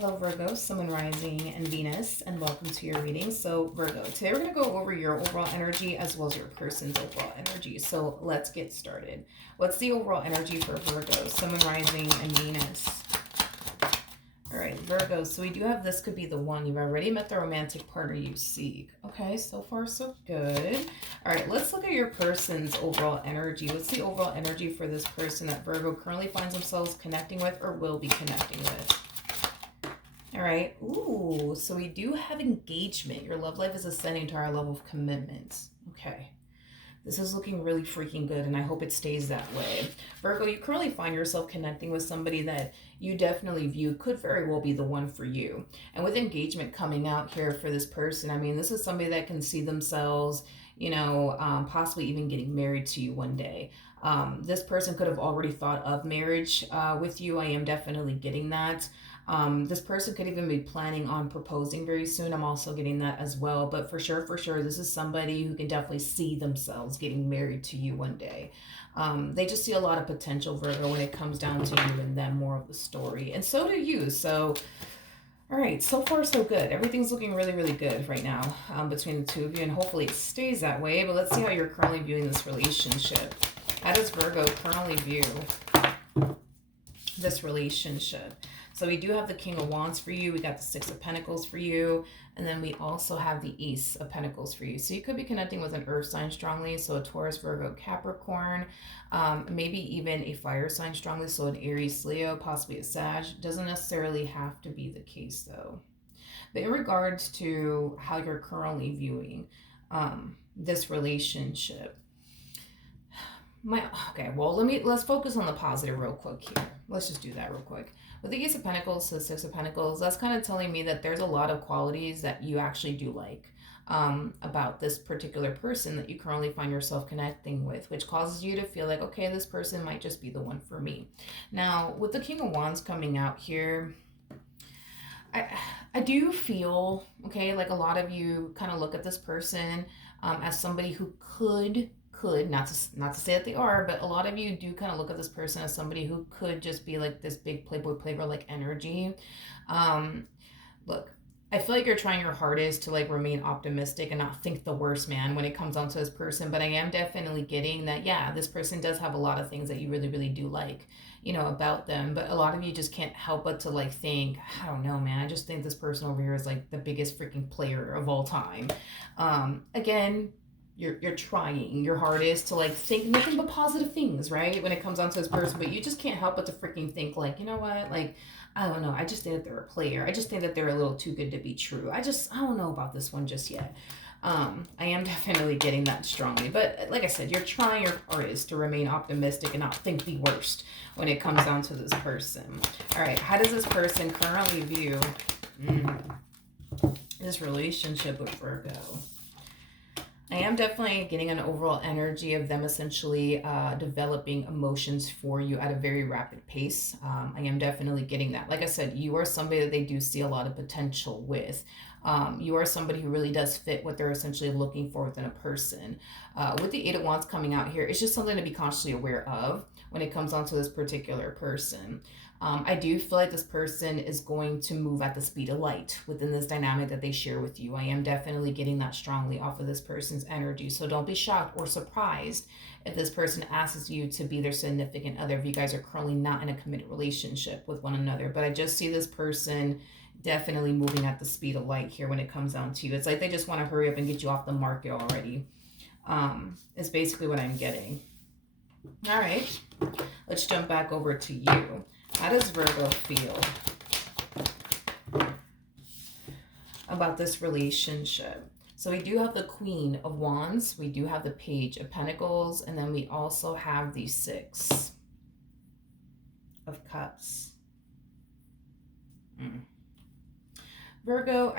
Hello Virgo, Sun, Moon, Rising, and Venus, and welcome to your reading. So Virgo, today we're going to go over your overall energy as well as your person's overall energy. So let's get started. What's the overall energy for Virgo, Sun, Moon, Rising, and Venus? All right, Virgo, so we do have this could be the one. You've already met the romantic partner you seek. Okay, so far so good. All right, let's look at your person's overall energy. What's the overall energy for this person that Virgo currently finds themselves connecting with or will be connecting with? All right. Ooh, so we do have engagement. Your love life is ascending to our level of commitment. Okay. This is looking really freaking good, and I hope it stays that way. Virgo, you currently find yourself connecting with somebody that you definitely view could very well be the one for you. And with engagement coming out here for this person, I mean, this is somebody that can see themselves, possibly even getting married to you one day. This person could have already thought of marriage with you. I am definitely getting that. This person could even be planning on proposing very soon. I'm also getting that as well. But for sure, this is somebody who can definitely see themselves getting married to you one day. They just see a lot of potential, Virgo, when it comes down to you and them, more of the story. And so do you. So, all right, so far so good. Everything's looking really, really good right now between the two of you. And hopefully it stays that way. But let's see how you're currently viewing this relationship. How does Virgo currently view this relationship? So we do have the King of Wands for you. We got the Six of Pentacles for you. And then we also have the Ace of Pentacles for you. So you could be connecting with an earth sign strongly. So a Taurus, Virgo, Capricorn. Maybe even a fire sign strongly. So an Aries, Leo, possibly a Sag. Doesn't necessarily have to be the case though. But in regards to how you're currently viewing this relationship, let's focus on the positive real quick here. Let's just do that real quick. With the Ace of Pentacles to the Six of Pentacles, that's kind of telling me that there's a lot of qualities that you actually do like about this particular person that you currently find yourself connecting with, which causes you to feel like, okay, this person might just be the one for me. Now, with the King of Wands coming out here, I do feel, okay, like a lot of you kind of look at this person as somebody who could not to say that they are, but a lot of you do kind of look at this person as somebody who could just be like this big playboy like energy. Look, I feel like you're trying your hardest to like remain optimistic and not think the worst, man, when it comes down to this person. But I am definitely getting that, yeah, this person does have a lot of things that you really, really do like, about them. But a lot of you just can't help but to like think, I don't know, man, I just think this person over here is like the biggest freaking player of all time. Again, you're trying your hardest to like think nothing but positive things, right? When it comes onto this person, but you just can't help but to freaking think like, you know what? Like, I don't know. I just think that they're a player. I just think that they're a little too good to be true. I don't know about this one just yet. I am definitely getting that strongly. But like I said, you're trying your hardest to remain optimistic and not think the worst when it comes down to this person. All right. How does this person currently view this relationship with Virgo? I am definitely getting an overall energy of them essentially developing emotions for you at a very rapid pace. I am definitely getting that. Like I said, you are somebody that they do see a lot of potential with. You are somebody who really does fit what they're essentially looking for within a person. With the Eight of Wands coming out here, it's just something to be consciously aware of when it comes onto this particular person. I do feel like this person is going to move at the speed of light within this dynamic that they share with you. I am definitely getting that strongly off of this person's energy. So don't be shocked or surprised if this person asks you to be their significant other, if you guys are currently not in a committed relationship with one another. But I just see this person definitely moving at the speed of light here when it comes down to you. It's like they just want to hurry up and get you off the market already. Is basically what I'm getting. All right, let's jump back over to you. How does Virgo feel about this relationship? So we do have the Queen of Wands, we do have the Page of Pentacles, and then we also have the Six of Cups. Virgo,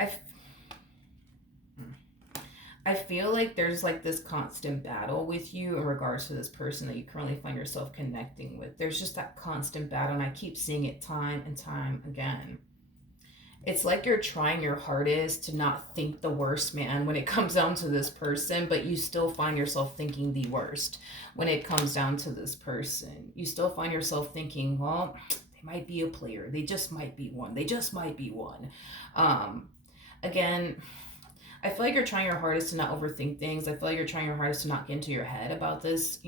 I feel like there's like this constant battle with you in regards to this person that you currently find yourself connecting with. There's just that constant battle, and I keep seeing it time and time again. It's like you're trying your hardest to not think the worst, man, when it comes down to this person, but you still find yourself thinking the worst when it comes down to this person. You still find yourself thinking, well, might be a player. They just might be one. They just might be one. Um, Again, I feel like you're trying your hardest to not overthink things. I feel like you're trying your hardest to not get into your head about this,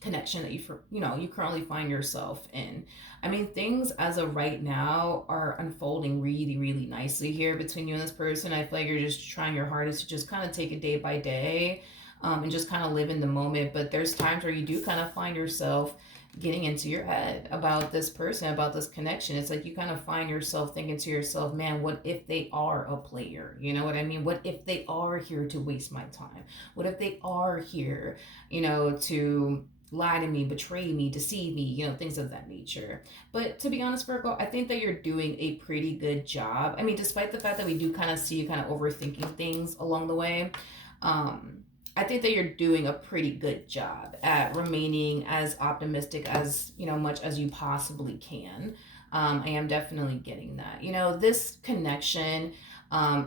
connection that you currently find yourself in. I mean, things as of right now are unfolding really, really nicely here between you and this person. I feel like you're just trying your hardest to just kind of take it day by day, and just kind of live in the moment. But there's times where you do kind of find yourself getting into your head about this person, about this connection. It's like you kind of find yourself thinking to yourself, man, what if they are a player? You know what I mean? What if they are here to waste my time? What if they are here, to lie to me, betray me, deceive me, things of that nature. But to be honest, Virgo, I think that you're doing a pretty good job. I mean, despite the fact that we do kind of see you kind of overthinking things along the way, um, I think that you're doing a pretty good job at remaining as optimistic as, much as you possibly can. I am definitely getting that. This connection,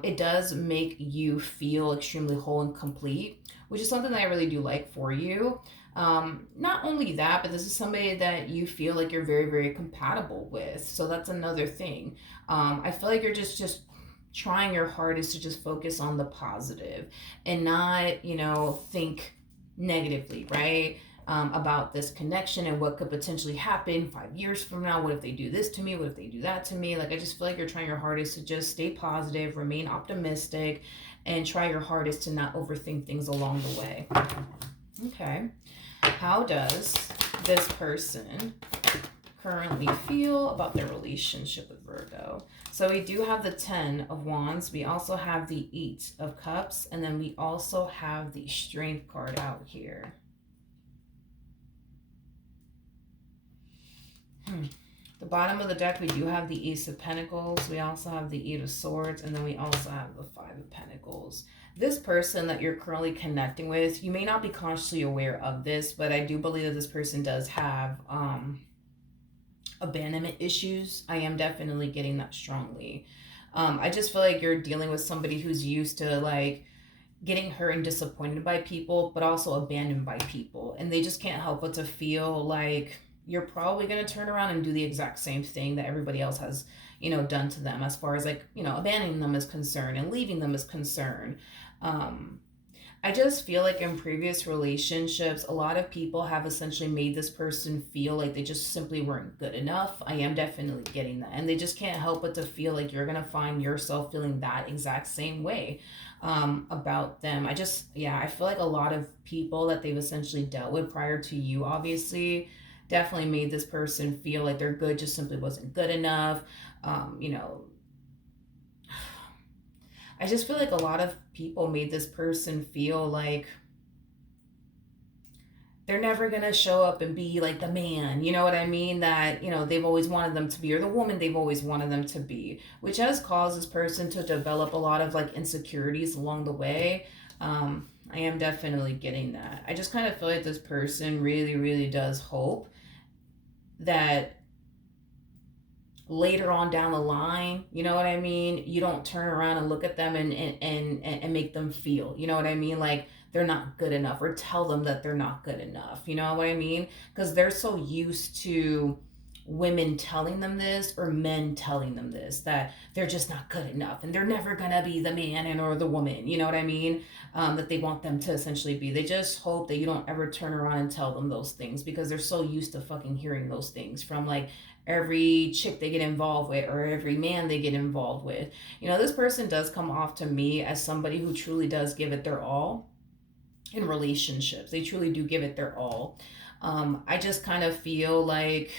it does make you feel extremely whole and complete, which is something that I really do like for you. Not only that, but this is somebody that you feel like you're very, very compatible with. So that's another thing. I feel like you're just trying your hardest to just focus on the positive and not, think negatively, right? About this connection and what could potentially happen 5 years from now. What if they do this to me? What if they do that to me? Like, I just feel like you're trying your hardest to just stay positive, remain optimistic, and try your hardest to not overthink things along the way. Okay. How does this person currently feel about their relationship with Virgo? So we do have the 10 of Wands. We also have the 8 of Cups. And then we also have the Strength card out here. The bottom of the deck, we do have the Ace of Pentacles. We also have the 8 of Swords. And then we also have the 5 of Pentacles. This person that you're currently connecting with, you may not be consciously aware of this, but I do believe that this person does have abandonment issues. I am definitely getting that strongly. I just feel like you're dealing with somebody who's used to like getting hurt and disappointed by people, but also abandoned by people. And they just can't help but to feel like you're probably going to turn around and do the exact same thing that everybody else has, done to them as far as like, abandoning them is concerned and leaving them is concerned. I just feel like in previous relationships, a lot of people have essentially made this person feel like they just simply weren't good enough. I am definitely getting that. And they just can't help but to feel like you're going to find yourself feeling that exact same way about them. I feel like a lot of people that they've essentially dealt with prior to you, obviously, definitely made this person feel like their good just simply wasn't good enough. I just feel like a lot of people made this person feel like they're never going to show up and be like the man, you know what I mean? That, they've always wanted them to be, or the woman they've always wanted them to be, which has caused this person to develop a lot of like insecurities along the way. I am definitely getting that. I just kind of feel like this person really, really does hope that later on down the line, you know what I mean, you don't turn around and look at them and make them feel, you know what I mean, like they're not good enough, or tell them that they're not good enough, you know what I mean? Because they're so used to women telling them this, or men telling them this, that they're just not good enough and they're never gonna be the man and or the woman, you know what I mean, that they want them to essentially be. They just hope that you don't ever turn around and tell them those things, because they're so used to fucking hearing those things from like every chick they get involved with, or every man they get involved with. This person does come off to me as somebody who truly does give it their all in relationships. They truly do give it their all. I just kind of feel like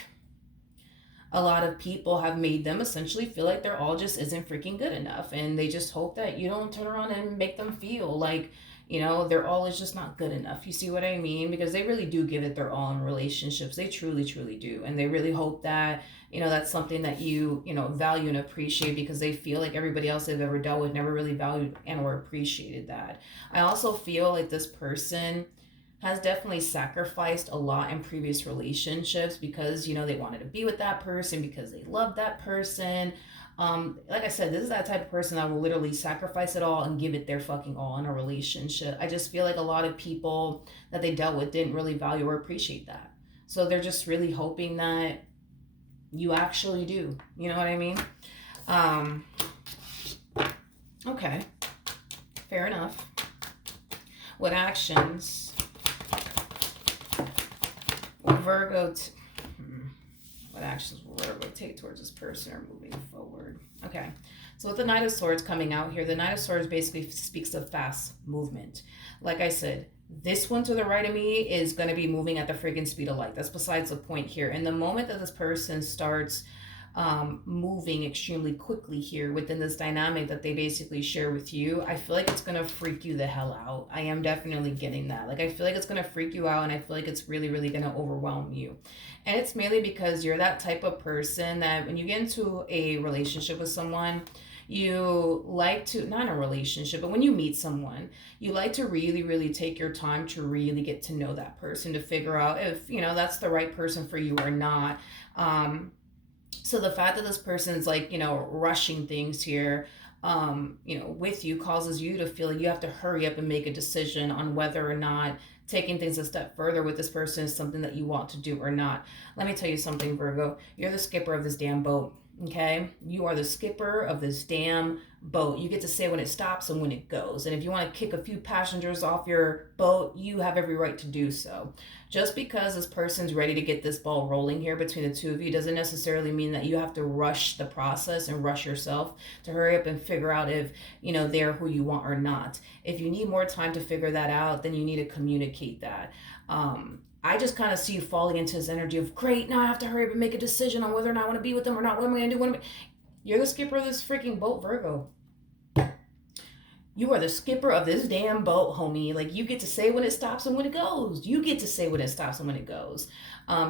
a lot of people have made them essentially feel like their all just isn't freaking good enough, and they just hope that you don't turn around and make them feel like their all is just not good enough. You see what I mean? Because they really do give it their all in relationships. They truly, truly do. And they really hope that, that's something that you value and appreciate, because they feel like everybody else they've ever dealt with never really valued and or appreciated that. I also feel like this person has definitely sacrificed a lot in previous relationships because, they wanted to be with that person, because they loved that person. Like I said, this is that type of person that will literally sacrifice it all and give it their fucking all in a relationship. I just feel like a lot of people that they dealt with didn't really value or appreciate that. So they're just really hoping that You actually do. You know what I mean? Um, okay. Fair enough. What actions will what actions will Virgo take towards this person or moving forward? Okay. So with the Knight of Swords coming out here, the Knight of Swords basically speaks of fast movement. Like I said, this one to the right of me is going to be moving at the friggin' speed of light. That's besides the point here. And the moment that this person starts moving extremely quickly here within this dynamic that they basically share with you, I feel like it's going to freak you the hell out. I am definitely getting that. Like, I feel like it's going to freak you out, and I feel like it's really, really going to overwhelm you. And it's mainly because you're that type of person that when you get into a relationship with someone, you like to, not in a relationship, but when you meet someone, you like to really, really take your time to really get to know that person, to figure out if, that's the right person for you or not. So the fact that this person's like, rushing things here, with you causes you to feel like you have to hurry up and make a decision on whether or not taking things a step further with this person is something that you want to do or not. Let me tell you something, Virgo. You're the skipper of this damn boat. Okay, you are the skipper of this damn boat. You get to say when it stops and when it goes. And if you want to kick a few passengers off your boat, you have every right to do so. Just because this person's ready to get this ball rolling here between the two of you doesn't necessarily mean that you have to rush the process and rush yourself to hurry up and figure out if, they're who you want or not. If you need more time to figure that out, then you need to communicate that. I just kind of see you falling into this energy of, great, now I have to hurry up and make a decision on whether or not I want to be with them or not. What am I going to do? You're the skipper of this freaking boat, Virgo. You are the skipper of this damn boat, homie. Like, you get to say when it stops and when it goes. You get to say when it stops and when it goes.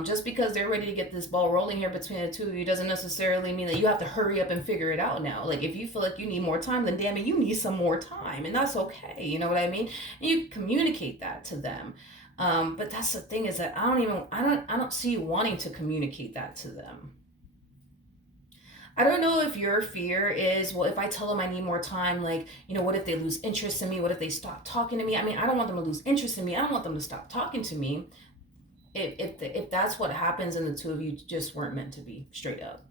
Just because they're ready to get this ball rolling here between the two of you doesn't necessarily mean that you have to hurry up and figure it out now. Like, if you feel like you need more time, then damn it, you need some more time. And that's okay. You know what I mean? And you communicate that to them. But that's the thing, is that I don't see you wanting to communicate that to them. I don't know if your fear is, well, if I tell them I need more time, like, what if they lose interest in me? What if they stop talking to me? I mean, I don't want them to lose interest in me. I don't want them to stop talking to me. If that's what happens and the two of you just weren't meant to be, straight up.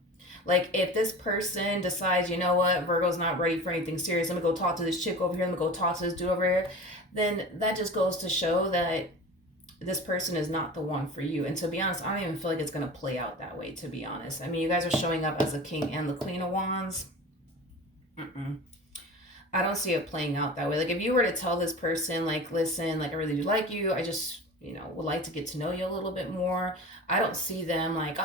Like, if this person decides, you know what, Virgo's not ready for anything serious, I'm gonna go talk to this chick over here, I'm gonna go talk to this dude over here, then that just goes to show that this person is not the one for you. And to be honest, I don't even feel like it's going to play out that way, to be honest. I mean, you guys are showing up as the King and the Queen of Wands. I don't see it playing out that way. Like, if you were to tell this person, like, listen, like, I really do like you, I just, would like to get to know you a little bit more, I don't see them like,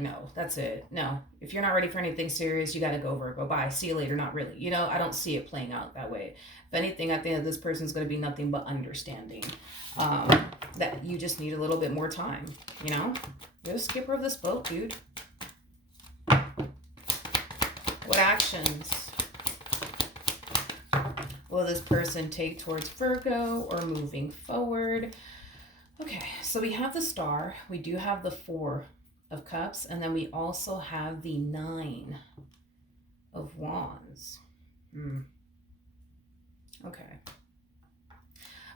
no, that's it. No, if you're not ready for anything serious, you got to go, Virgo. Bye. See you later. Not really. I don't see it playing out that way. If anything, I think that this person's going to be nothing but understanding. That you just need a little bit more time. You're the skipper of this boat, dude. What actions will this person take towards Virgo or moving forward? Okay, so we have the Star, we do have the Four of Cups, and then we also have the Nine of Wands. Okay.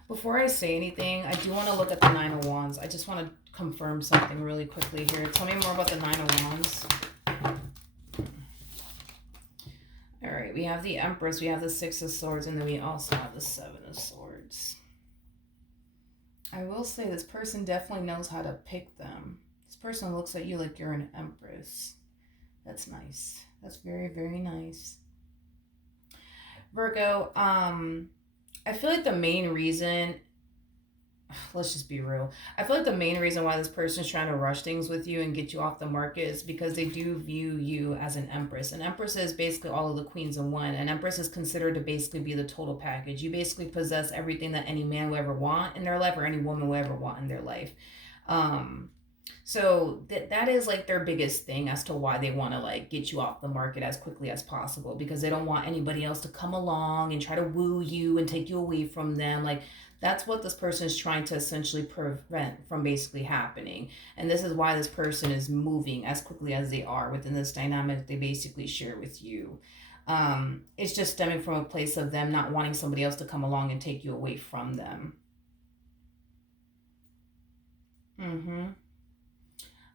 Before I say anything, I do want to look at the Nine of Wands. I just want to confirm something really quickly here. Tell me more about the Nine of Wands. All right, we have the Empress, we have the Six of Swords, and then we also have the Seven of Swords. I will say this person definitely knows how to pick them. This person looks at you like you're an Empress. That's nice. That's very, very nice. Virgo, I feel like the main reason, let's just be real, I feel like the main reason why this person is trying to rush things with you and get you off the market is because they do view you as an Empress. An Empress is basically all of the queens in one. An Empress is considered to basically be the total package. You basically possess everything that any man will ever want in their life, or any woman will ever want in their life. So that is like their biggest thing as to why they want to like get you off the market as quickly as possible, because they don't want anybody else to come along and try to woo you and take you away from them. Like, that's what this person is trying to essentially prevent from basically happening. And this is why this person is moving as quickly as they are within this dynamic they basically share with you. It's just stemming from a place of them not wanting somebody else to come along and take you away from them.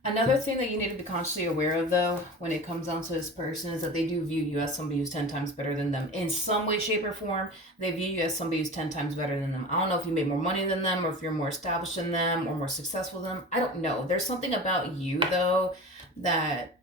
Another thing that you need to be consciously aware of, though, when it comes down to this person, is that they do view you as somebody who's 10 times better than them. In some way, shape, or form, they view you as somebody who's 10 times better than them. I don't know if you make more money than them, or if you're more established than them, or more successful than them. I don't know. There's something about you, though, that,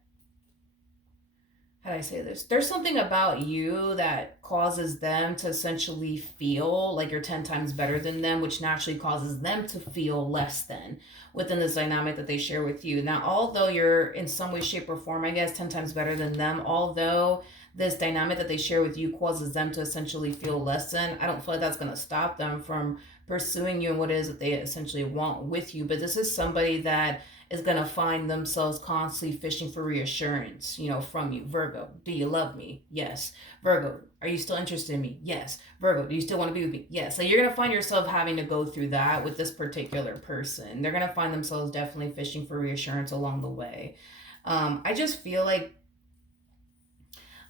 how do I say this? There's something about you that causes them to essentially feel like you're 10 times better than them, which naturally causes them to feel less than within this dynamic that they share with you. Now, although you're in some way, shape, or form, I guess, 10 times better than them, although this dynamic that they share with you causes them to essentially feel less than, I don't feel like that's going to stop them from pursuing you and what it is that they essentially want with you. But this is somebody that is going to find themselves constantly fishing for reassurance, from you. Virgo, do you love me? Yes. Virgo, are you still interested in me? Yes. Virgo, do you still want to be with me? Yes. So you're going to find yourself having to go through that with this particular person. They're going to find themselves definitely fishing for reassurance along the way. I just feel like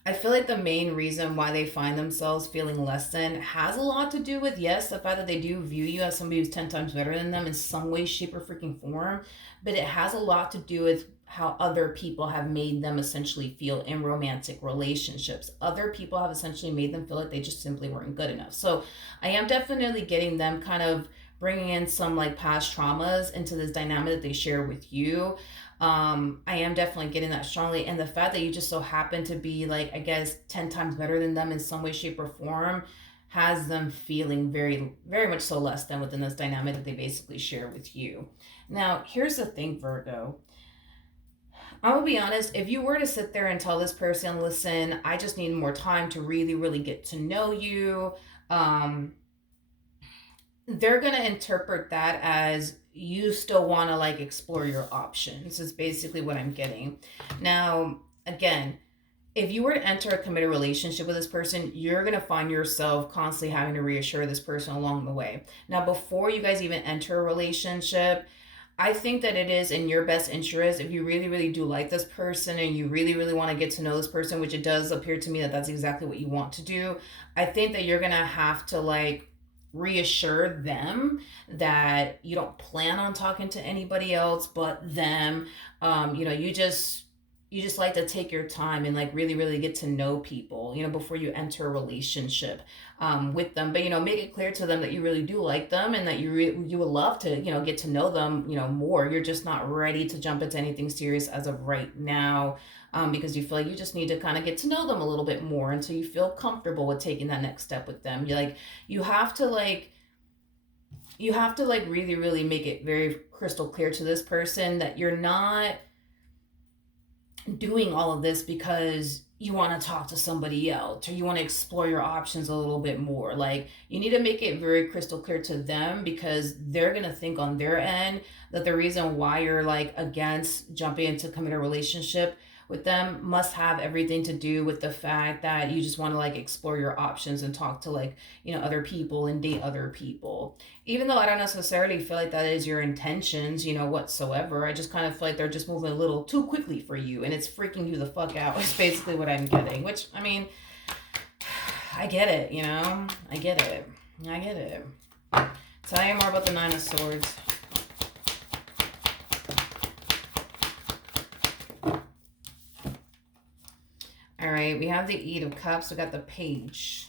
the main reason why they find themselves feeling less than has a lot to do with, yes, the fact that they do view you as somebody who's 10 times better than them in some way, shape, or freaking form. But it has a lot to do with how other people have made them essentially feel in romantic relationships. Other people have essentially made them feel like they just simply weren't good enough. So I am definitely getting them kind of bringing in some like past traumas into this dynamic that they share with you. I am definitely getting that strongly. And the fact that you just so happen to be like, I guess, 10 times better than them in some way, shape, or form has them feeling very, very much so less than within this dynamic that they basically share with you. Now, here's the thing, Virgo. I'm gonna be honest, if you were to sit there and tell this person, listen, I just need more time to really, really get to know you, um, they're gonna interpret that as you still want to like explore your options is basically what I'm getting. Now, again, if you were to enter a committed relationship with this person, you're going to find yourself constantly having to reassure this person along the way. Now, before you guys even enter a relationship, I think that it is in your best interest, if you really, really do like this person and you really, really want to get to know this person, which it does appear to me that that's exactly what you want to do. I think that you're going to have to like reassure them that you don't plan on talking to anybody else but them. You just like to take your time and like really, really get to know people, before you enter a relationship with them. But make it clear to them that you really do like them and that you would love to get to know them more. You're just not ready to jump into anything serious as of right now, because you feel like you just need to kind of get to know them a little bit more until you feel comfortable with taking that next step with them. You have to like really, really make it very crystal clear to this person that you're not doing all of this because you want to talk to somebody else or you want to explore your options a little bit more. Like, you need to make it very crystal clear to them, because they're going to think on their end that the reason why you're like against jumping into committed relationship with them must have everything to do with the fact that you just want to like explore your options and talk to like other people and date other people. Even though I don't necessarily feel like that is your intentions whatsoever, I just kind of feel like they're just moving a little too quickly for you and it's freaking you the fuck out. Is basically what I'm getting, which I mean, I get it. I get it. Tell you more about the Nine of Swords. All right, we have the Eight of Cups. We got the Page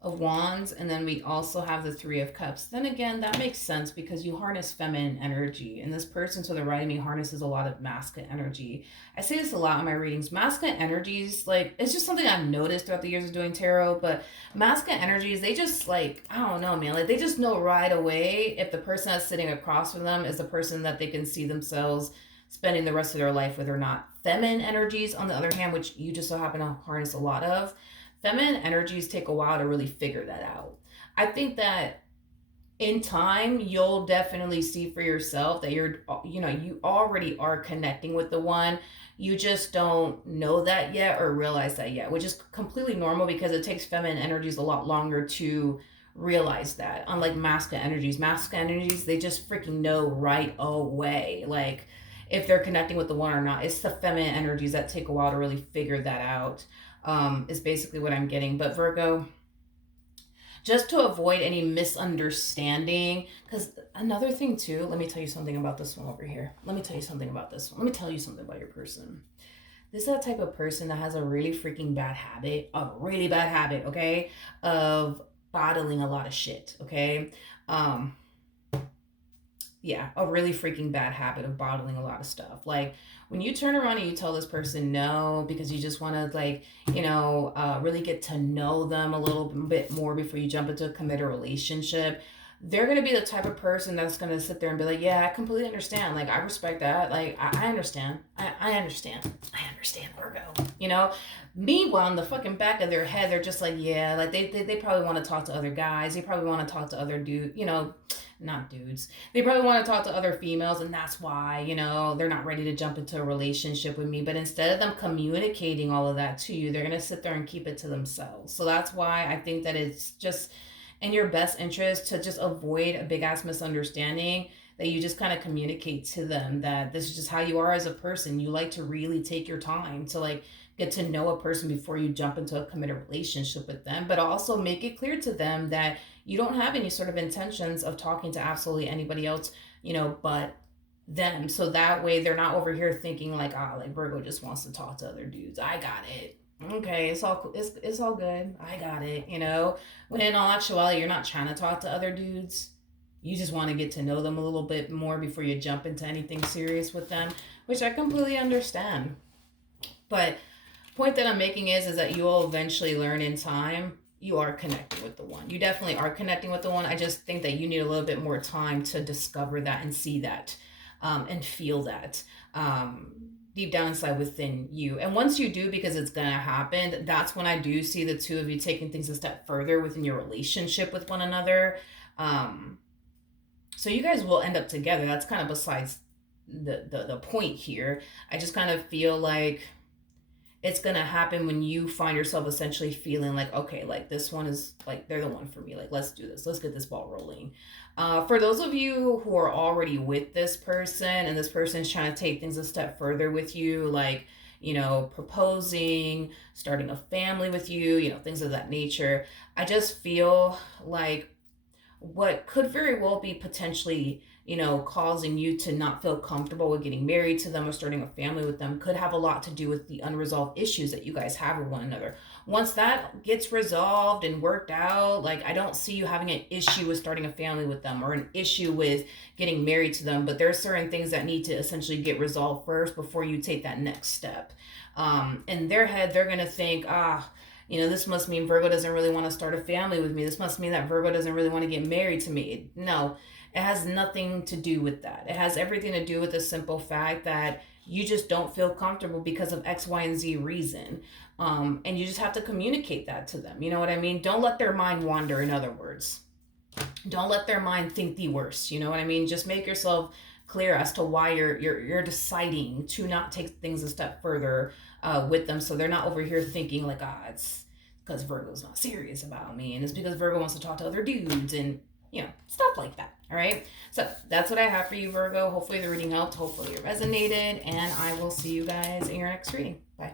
of Wands, and then we also have the Three of Cups. Then again, that makes sense because you harness feminine energy, and this person to the right of me harnesses a lot of masculine energy. I say this a lot in my readings. Masculine energies, like, it's just something I've noticed throughout the years of doing tarot, but masculine energies, they just, like, I don't know, man. Like, they just know right away if the person that's sitting across from them is the person that they can see themselves spending the rest of their life with or not. Feminine energies, on the other hand, which you just so happen to harness a lot of, feminine energies take a while to really figure that out. I think that in time, you'll definitely see for yourself that you already are connecting with the one. You just don't know that yet or realize that yet, which is completely normal because it takes feminine energies a lot longer to realize that. Unlike masculine energies, they just freaking know right away. Like, if they're connecting with the one or not. It's the feminine energies that take a while to really figure that out, is basically what I'm getting. But Virgo, just to avoid any misunderstanding. Because another thing too, let me tell you something about this one over here. Let me tell you something about this one. Let me tell you something about your person. This is that type of person that has a really freaking bad habit, okay, of bottling a lot of shit, okay. um yeah, a really freaking bad habit of bottling a lot of stuff. Like when you turn around and you tell this person no because you just want to, like, really get to know them a little bit more before you jump into a committed relationship, they're going to be the type of person that's going to sit there and be like, yeah, I completely understand. Like, I respect that. Like, I understand. I understand. I understand, Virgo. Meanwhile, in the fucking back of their head, they're just like, yeah, like they probably want to talk to other guys. They probably want to talk to other not dudes. They probably want to talk to other females, and that's why, they're not ready to jump into a relationship with me. But instead of them communicating all of that to you, they're going to sit there and keep it to themselves. So that's why I think that it's just in your best interest to just avoid a big ass misunderstanding, that you just kind of communicate to them that this is just how you are as a person. You like to really take your time to, like, get to know a person before you jump into a committed relationship with them, but also make it clear to them that you don't have any sort of intentions of talking to absolutely anybody else, but them. So that way they're not over here thinking like, like Virgo just wants to talk to other dudes. I got it. Okay, it's all good. I got it. When in all actuality, you're not trying to talk to other dudes. You just want to get to know them a little bit more before you jump into anything serious with them, which I completely understand. But point that I'm making is that you will eventually learn in time you are connecting with the one. You definitely are connecting with the one. I just think that you need a little bit more time to discover that and see that, and feel that, deep down inside within you. And once you do, because it's gonna happen, that's when I do see the two of you taking things a step further within your relationship with one another. So you guys will end up together. That's kind of besides the point here. I just kind of feel like it's going to happen when you find yourself essentially feeling like, okay, like this one is like, they're the one for me. Like, let's do this. Let's get this ball rolling. For those of you who are already with this person and this person is trying to take things a step further with you, like, proposing, starting a family with you, things of that nature, I just feel like what could very well be potentially, causing you to not feel comfortable with getting married to them or starting a family with them could have a lot to do with the unresolved issues that you guys have with one another. Once that gets resolved and worked out, like, I don't see you having an issue with starting a family with them or an issue with getting married to them, but there are certain things that need to essentially get resolved first before you take that next step. In their head, they're going to think, this must mean Virgo doesn't really want to start a family with me. This must mean that Virgo doesn't really want to get married to me. No, it has nothing to do with that. It has everything to do with the simple fact that you just don't feel comfortable because of X, Y, and Z reason. And you just have to communicate that to them. You know what I mean? Don't let their mind wander, in other words. Don't let their mind think the worst. You know what I mean? Just make yourself clear as to why you're deciding to not take things a step further with them, so they're not over here thinking like, it's because Virgo's not serious about me, and it's because Virgo wants to talk to other dudes, and stuff like that. All right, so that's what I have for you, Virgo. Hopefully the reading helped, hopefully it resonated, and I will see you guys in your next reading. Bye.